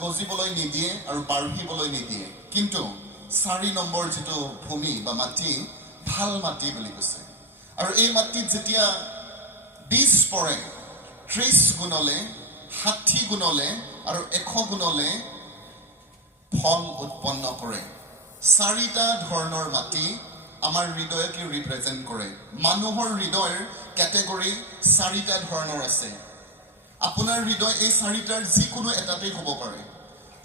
গজিবলৈ নিদিয়ে আৰু বাঢ়িবলৈ নিদিয়ে কিন্তু 4 নম্বৰ যেটো ভূমি বা মাটি ভাল মাটি বুলি কৈছে আৰু এই মাটিত যেতিয়া বীজ পৰে 30 গুণলে 60 গুণলে আৰু 100 গুণলে ফল উৎপন্ন কৰে 4টা ধৰণৰ মাটি আমাৰ হৃদয়কে ৰিপ্ৰেজেন্ট কৰে মানুহৰ হৃদয়ৰ ক্যাটেগৰী 4টা ধৰণৰ আছে আপোনাৰ হৃদয় এই 4টাৰ যিকোনো এটাতেই হ'ব পাৰে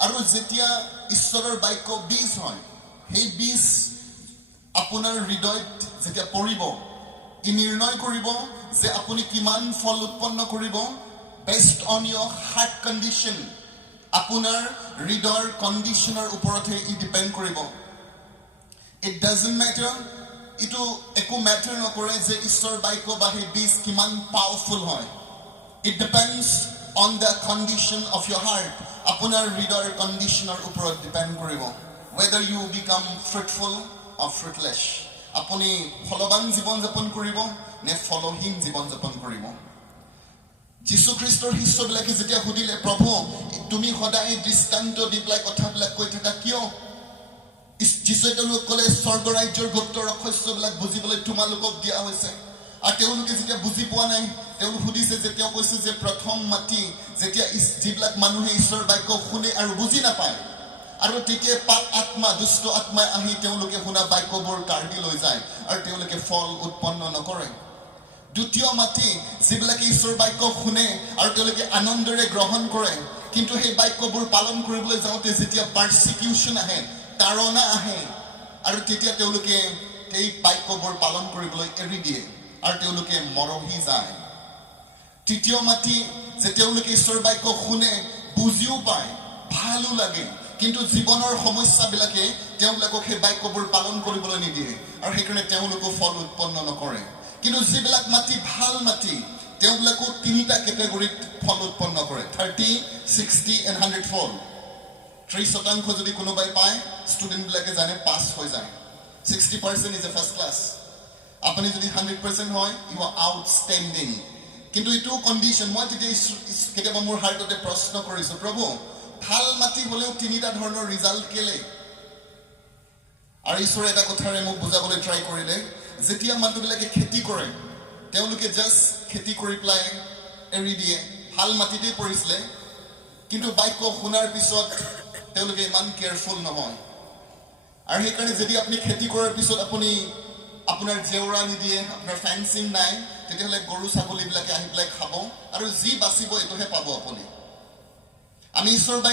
আৰু যেতিয়া ঈশ্বৰৰ বাক্য বীজ হয় সেই বীজ আপোনাৰ হৃদয়ত যেতিয়া পৰিব ই নিৰ্ণয় কৰিব যে আপুনি কিমান ফল উৎপন্ন কৰিব based on your heart condition আপোনাৰ হৃদয়ৰ কন্ডিশনৰ ওপৰতে ই ডিপেন্ড কৰিব It doesn't matter. Itu eko matter nokore je ishor baiko ba he bীজ kiman powerful hoy. It depends on the condition of your heart. Apunar hridoyৰ conditioner oporot depend koribo. Whether you become fruitful or fruitless. Apuni pholoban jibon japon koribo ne pholohin jibon japon koribo. Jisu Kristor histor bilaki jetia hudile Prabhu tumi hodai distranto di blai kotha bilak koi thaka kiyo যিসুৱে তেওঁলোকক ক'লে স্বৰ্গ ৰাজ্যৰ গুপ্ত ৰহস্যবিলাক বুজিবলৈ তোমালোকক দিয়া হৈছে আৰু তেওঁলোকে যেতিয়া বুজি পোৱা নাই তেওঁলোক সুধিছে যে তেওঁ কৈছে যে প্ৰথম মাটি যেতিয়া যিবিলাক মানুহে ঈশ্বৰৰ বাক্য শুনে আৰু বুজি নাপায় আৰু তেতিয়া পাপ আত্মা দুষ্ট আত্মাই আহি তেওঁলোকে শুনা বাক্যবোৰ কাঢ়ি লৈ যায় আৰু তেওঁলোকে ফল উৎপন্ন নকৰে দ্বিতীয় মাটি যিবিলাকে ঈশ্বৰৰ বাক্য শুনে আৰু তেওঁলোকে আনন্দৰে গ্ৰহণ কৰে কিন্তু সেই বাক্যবোৰ পালন কৰিবলৈ যাওঁতে যেতিয়া পাৰসিকিউশন আহে তাৰণা আহে আৰু তেতিয়া তেওঁলোকে এই বাক্যবোৰ পালন কৰিবলৈ এৰি দিয়ে আৰু তেওঁলোকে মৰহি যায় তৃতীয় মাটি যে তেওঁলোকে ঈশ্বৰৰ বাক্য শুনে বুজিও পায় ভালো লাগে কিন্তু জীৱনৰ সমস্যাবিলাকে তেওঁলোকক সেই বাক্যবোৰ পালন কৰিবলৈ নিদিয়ে আৰু সেইকাৰণে তেওঁলোকো ফল উৎপন্ন নকৰে কিন্তু যিবিলাক মাটি ভাল মাটি তেওঁলোকো তিনিটা কেটেগৰীত ফল উৎপন্ন কৰে 30 60 and 100 fold 30% যদি কোনোবাই পায় স্টুডেন্ট বিলাকে জানে পাস হৈ যায় 60% is a first class আপুনি যদি 100% হয় ইউ আর আউটস্ট্যান্ডিং কিন্তু এটো কন্ডিশন মই তেতিয়া কেতিয়াবা মোৰ হাৰ্টতে প্ৰশ্ন কৰিছো প্ৰভু ভাল মাটি হলেও তিনিটা ধৰণৰ ৰিজাল্ট কেলে আৰু ঈশ্বৰে এটা কথাৰে মোক বুজাবলৈ ট্ৰাই কৰিলে যেতিয়া মানুহবিলাকে খেতি কৰে তেওঁলোকে জাস্ট খেতি কৰি প্লাই এৰি দিয়ে ভাল মাটিতে পৰিছিলে কিন্তু বাক্য শুনাৰ পিছত তেওঁলোকে ইমান কেয়াৰফুল নহয় আৰু সেইকাৰণে যদি আপুনি খেতি কৰাৰ পিছত আপুনি আপোনাৰ জেওৰা নিদিয়ে আপোনাৰ ফেন্সিং নাই তেতিয়াহলে গৰু ছাগলীবিলাকে আহি প্লাই খাব আৰু যি বাচিব এটোহে পাব আপুনি আমি ঈশ্বৰ